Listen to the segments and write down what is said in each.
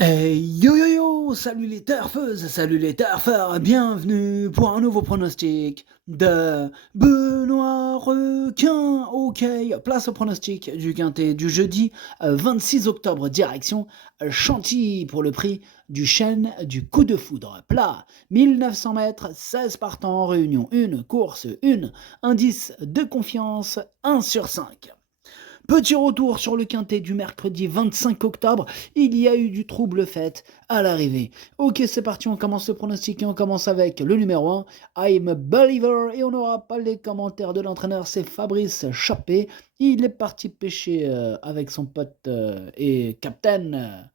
Yo yo yo, salut les turfeuses, salut les turfeurs, bienvenue pour un nouveau pronostic de Benoît Requin. Ok, place au pronostic du quintet du jeudi 26 octobre, direction Chantilly pour le prix du chêne du coup de foudre. Plat, 1900 mètres, 16 partants en réunion, une course, une indice de confiance, 1 sur 5. Petit retour sur le quintet du mercredi 25 octobre, il y a eu du trouble fait à l'arrivée. Ok, c'est parti, on commence le pronostic et on commence avec le numéro 1, I'm a Believer, et on n'aura pas les commentaires de l'entraîneur, c'est Fabrice Chappé. Il est parti pêcher avec son pote et capitaine,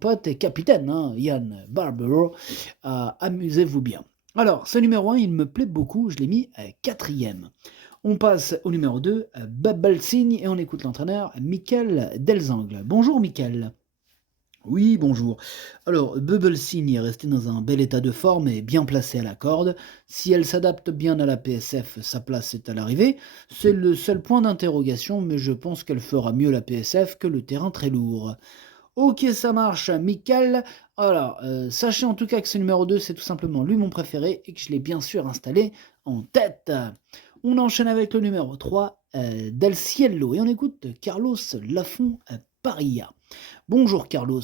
pote et capitaine, Yann Barbero. Amusez-vous bien. Alors, ce numéro 1, il me plaît beaucoup, je l'ai mis quatrième. On passe au numéro 2, Bubble Signe, et on écoute l'entraîneur, Michael Delzangle. Bonjour Michael. Oui, bonjour. Alors, Bubble Signe est resté dans un bel état de forme et bien placé à la corde. Si elle s'adapte bien à la PSF, sa place est à l'arrivée. C'est le seul point d'interrogation, mais je pense qu'elle fera mieux la PSF que le terrain très lourd. Ok, ça marche, Michael. Alors, sachez en tout cas que ce numéro 2, c'est tout simplement lui mon préféré et que je l'ai bien sûr installé en tête. On enchaîne avec le numéro 3, Del Cielo, et on écoute Carlos Lafont Paria. Bonjour Carlos.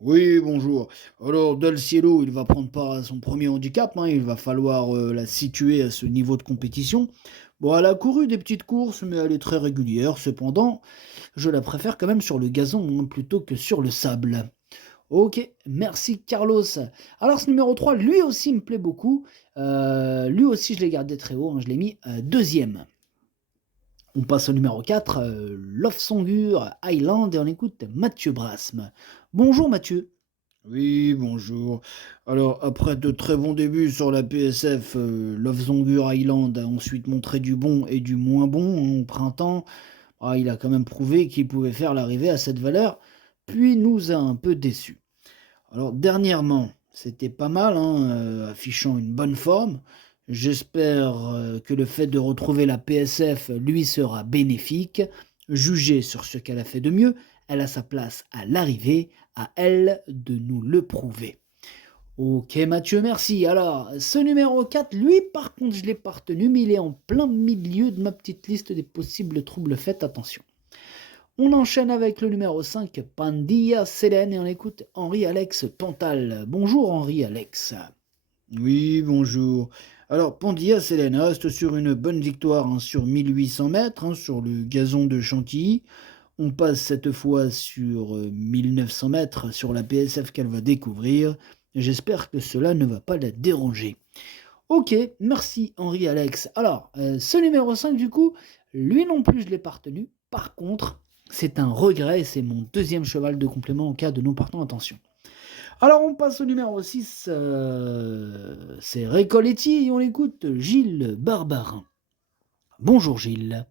Oui, bonjour. Alors, Del Cielo, il va prendre part à son premier handicap, il va falloir la situer à ce niveau de compétition. Bon, elle a couru des petites courses, mais elle est très régulière. Cependant, je la préfère quand même sur le gazon plutôt que sur le sable. Ok, merci Carlos. Alors ce numéro 3, lui aussi me plaît beaucoup. Lui aussi je l'ai gardé très haut, je l'ai mis deuxième. On passe au numéro 4, Love Songur Island, et on écoute Mathieu Brasme. Bonjour Mathieu. Oui, bonjour. Alors, après de très bons débuts sur la PSF, Lofzongur Island a ensuite montré du bon et du moins bon au printemps. Il a quand même prouvé qu'il pouvait faire l'arrivée à cette valeur, puis nous a un peu déçus. Alors dernièrement, c'était pas mal, affichant une bonne forme. J'espère que le fait de retrouver la PSF lui sera bénéfique. Jugé sur ce qu'elle a fait de mieux, elle a sa place à l'arrivée, à elle de nous le prouver. Ok Mathieu, merci. Alors, ce numéro 4, lui par contre, je ne l'ai pas retenu, mais il est en plein milieu de ma petite liste des possibles troubles faits, attention. On enchaîne avec le numéro 5, Pandilla Sélène, et on écoute Henri-Alex Pantal. Bonjour Henri-Alex. Oui, bonjour. Alors, Pandia Selena reste sur une bonne victoire sur 1800 mètres, sur le gazon de Chantilly. On passe cette fois sur 1900 mètres sur la PSF qu'elle va découvrir. J'espère que cela ne va pas la déranger. Ok, merci Henri-Alex. Alors, ce numéro 5 du coup, lui non plus je l'ai pas retenu. Par contre, c'est un regret, c'est mon deuxième cheval de complément en cas de non partant, attention. Alors on passe au numéro 6, c'est Récoletti, et on écoute Gilles Barbarin. Bonjour Gilles.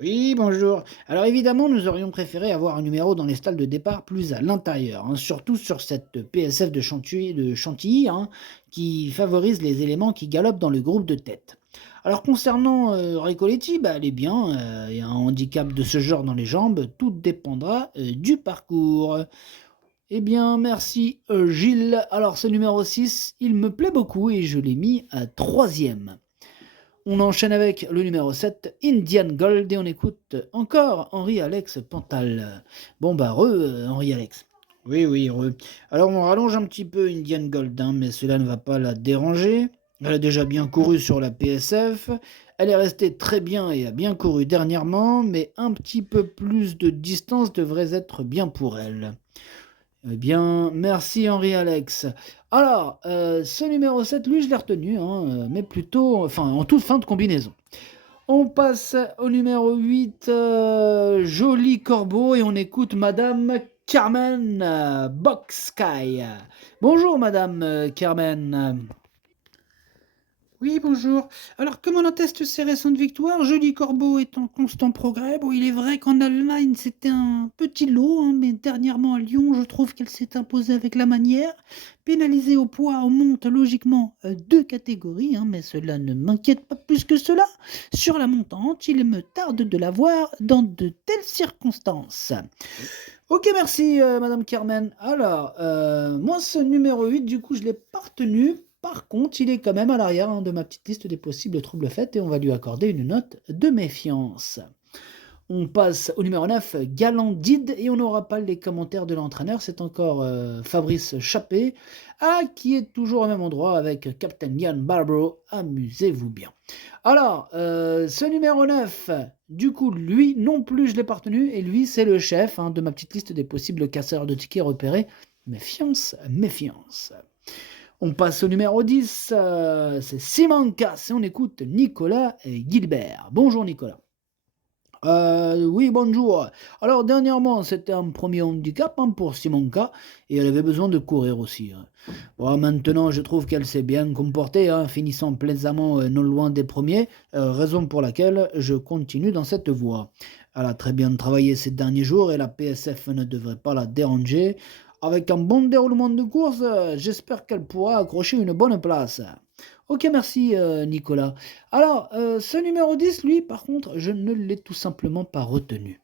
Oui, bonjour. Alors évidemment, nous aurions préféré avoir un numéro dans les stalles de départ plus à l'intérieur, surtout sur cette PSF de Chantilly, qui favorise les éléments qui galopent dans le groupe de tête. Alors concernant Récoletti, elle est bien, il y a un handicap de ce genre dans les jambes, tout dépendra du parcours. Eh bien, merci Gilles. Alors ce numéro 6, il me plaît beaucoup et je l'ai mis à troisième. On enchaîne avec le numéro 7, Indian Gold, et on écoute encore Henri-Alex Pantal. Bon Henri-Alex. Oui, oui, heureux. Alors on rallonge un petit peu Indian Gold, mais cela ne va pas la déranger. Elle a déjà bien couru sur la PSF. Elle est restée très bien et a bien couru dernièrement, mais un petit peu plus de distance devrait être bien pour elle. Eh bien, merci Henri-Alex. Alors, ce numéro 7, lui, je l'ai retenu, mais plutôt, en toute fin de combinaison. On passe au numéro 8, Joli Corbeau, et on écoute Madame Carmen Box Sky. Bonjour Madame Carmen. Oui, bonjour. Alors, comme on atteste ses récentes victoires, Joli Corbeau est en constant progrès. Bon, il est vrai qu'en Allemagne, c'était un petit lot, mais dernièrement à Lyon, je trouve qu'elle s'est imposée avec la manière. Pénalisée au poids, on monte logiquement deux catégories, mais cela ne m'inquiète pas plus que cela. Sur la montante, il me tarde de la voir dans de telles circonstances. Ok, merci Madame Carmen. Alors, moi ce numéro 8, du coup, je l'ai pas retenu. Par contre, il est quand même à l'arrière de ma petite liste des possibles troubles faits et on va lui accorder une note de méfiance. On passe au numéro 9, Galandide, et on n'aura pas les commentaires de l'entraîneur, c'est encore Fabrice Chappé, qui est toujours au même endroit avec Captain Ian Barbaro. Amusez-vous bien. Alors, ce numéro 9, du coup, lui non plus je l'ai pas retenu, et lui c'est le chef de ma petite liste des possibles casseurs de tickets repérés. Méfiance, méfiance. On passe au numéro 10, c'est Simancas, et on écoute Nicolas et Gilbert. Bonjour Nicolas. Oui, bonjour. Alors, dernièrement, c'était un premier handicap pour Simonka et elle avait besoin de courir aussi. Bon, maintenant, je trouve qu'elle s'est bien comportée, finissant plaisamment non loin des premiers, raison pour laquelle je continue dans cette voie. Elle a très bien travaillé ces derniers jours et la PSF ne devrait pas la déranger. Avec un bon déroulement de course, j'espère qu'elle pourra accrocher une bonne place. Ok, merci Nicolas. Alors, ce numéro 10, lui, par contre, je ne l'ai tout simplement pas retenu.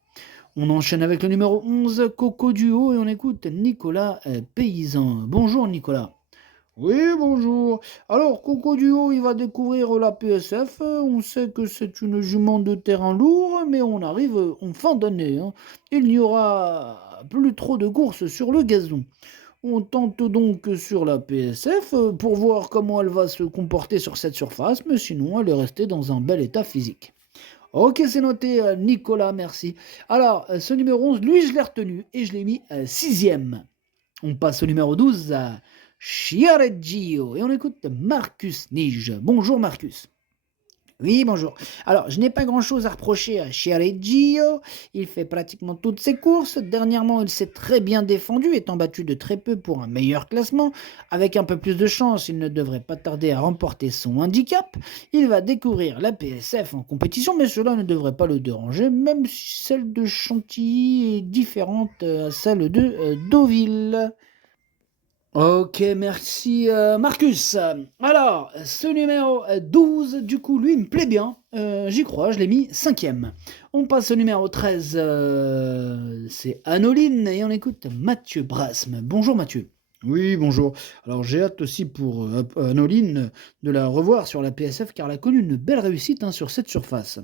On enchaîne avec le numéro 11, Coco Duo, et on écoute Nicolas Paysan. Bonjour Nicolas. Oui, bonjour. Alors, Coco Duo, il va découvrir la PSF. On sait que c'est une jument de terrain lourd, mais on arrive en fin d'année. Il n'y aura plus trop de courses sur le gazon. On tente donc sur la PSF pour voir comment elle va se comporter sur cette surface, mais sinon elle est restée dans un bel état physique. Ok, c'est noté, Nicolas, merci. Alors, ce numéro 11, lui, je l'ai retenu et je l'ai mis sixième. On passe au numéro 12, Chiareggio, et on écoute Marcus Nige. Bonjour Marcus. Oui, bonjour. Alors, je n'ai pas grand-chose à reprocher à Chiareggio. Il fait pratiquement toutes ses courses. Dernièrement, il s'est très bien défendu, étant battu de très peu pour un meilleur classement. Avec un peu plus de chance, il ne devrait pas tarder à remporter son handicap. Il va découvrir la PSF en compétition, mais cela ne devrait pas le déranger, même si celle de Chantilly est différente à celle de Deauville. Ok, merci Marcus. Alors, ce numéro 12, du coup, lui, il me plaît bien. J'y crois, je l'ai mis cinquième. On passe au numéro 13, c'est Anoline, et on écoute Mathieu Brasme. Bonjour Mathieu. Oui, bonjour. Alors, j'ai hâte aussi pour Anoline de la revoir sur la PSF car elle a connu une belle réussite sur cette surface.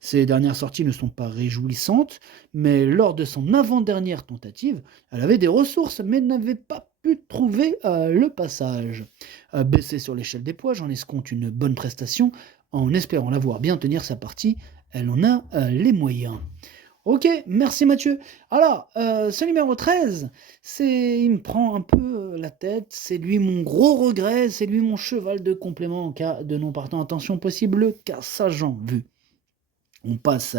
Ses dernières sorties ne sont pas réjouissantes, mais lors de son avant-dernière tentative, elle avait des ressources mais n'avait pas pu trouver le passage. Baissée sur l'échelle des poids, j'en escompte une bonne prestation. En espérant la voir bien tenir sa partie, elle en a les moyens. Ok, merci Mathieu. Alors, ce numéro 13, il me prend un peu la tête, c'est lui mon gros regret, c'est lui mon cheval de complément en cas de non partant. Attention possible, cassage en vue. On passe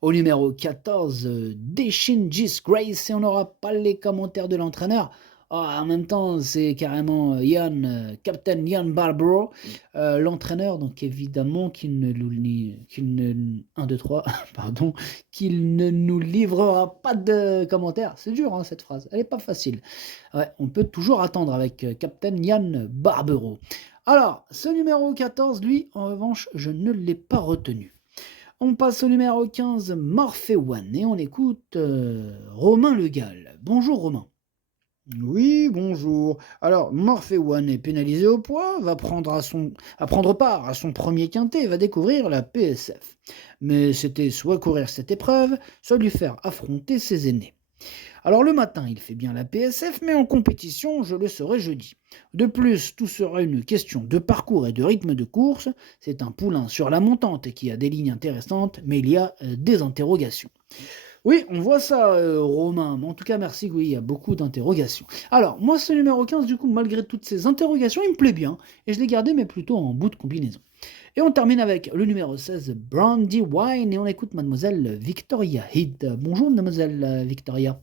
au numéro 14, Deshinjis Grace, et on n'aura pas les commentaires de l'entraîneur. En même temps, c'est carrément Captain Ian Barbaro, l'entraîneur, donc évidemment qu'il ne 1, 2, 3, pardon, qu'il ne nous livrera pas de commentaires. C'est dur cette phrase, elle n'est pas facile. Ouais, on peut toujours attendre avec Captain Ian Barbaro. Alors, ce numéro 14, lui, en revanche, je ne l'ai pas retenu. On passe au numéro 15, Morphe One, et on écoute Romain Le Gall. Bonjour Romain. Oui, bonjour. Alors, Morphe One est pénalisé au poids, va prendre part à son premier quintet et va découvrir la PSF. Mais c'était soit courir cette épreuve, soit lui faire affronter ses aînés. Alors le matin, il fait bien la PSF, mais en compétition, je le saurai jeudi. De plus, tout sera une question de parcours et de rythme de course. C'est un poulain sur la montante qui a des lignes intéressantes, mais il y a des interrogations. Oui, on voit ça, Romain. Mais en tout cas, merci, oui, il y a beaucoup d'interrogations. Alors, moi, ce numéro 15, du coup, malgré toutes ces interrogations, il me plaît bien. Et je l'ai gardé, mais plutôt en bout de combinaison. Et on termine avec le numéro 16, Brandy Wine, et on écoute Mademoiselle Victoria Head. Bonjour, Mademoiselle Victoria.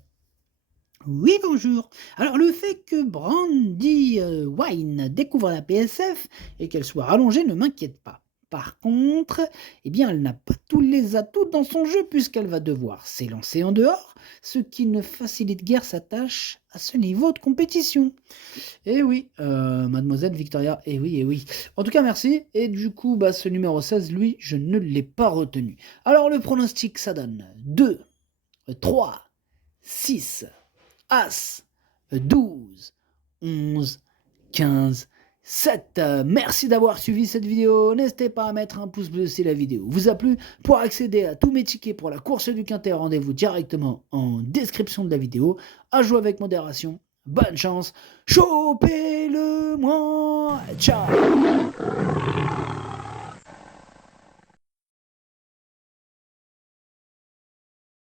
Oui, bonjour. Alors, le fait que Brandy Wine découvre la PSF et qu'elle soit rallongée ne m'inquiète pas. Par contre, eh bien, elle n'a pas tous les atouts dans son jeu puisqu'elle va devoir s'élancer en dehors, ce qui ne facilite guère sa tâche à ce niveau de compétition. Eh oui, Mademoiselle Victoria, eh oui, eh oui. En tout cas, merci. Et du coup, ce numéro 16, lui, je ne l'ai pas retenu. Alors, le pronostic, ça donne 2, 3, 6, As, 12, 11, 15, 7. Merci d'avoir suivi cette vidéo. N'hésitez pas à mettre un pouce bleu si la vidéo vous a plu. Pour accéder à tous mes tickets pour la course du Quintet, rendez-vous directement en description de la vidéo. À jouer avec modération. Bonne chance. Chopez-le moi. Ciao.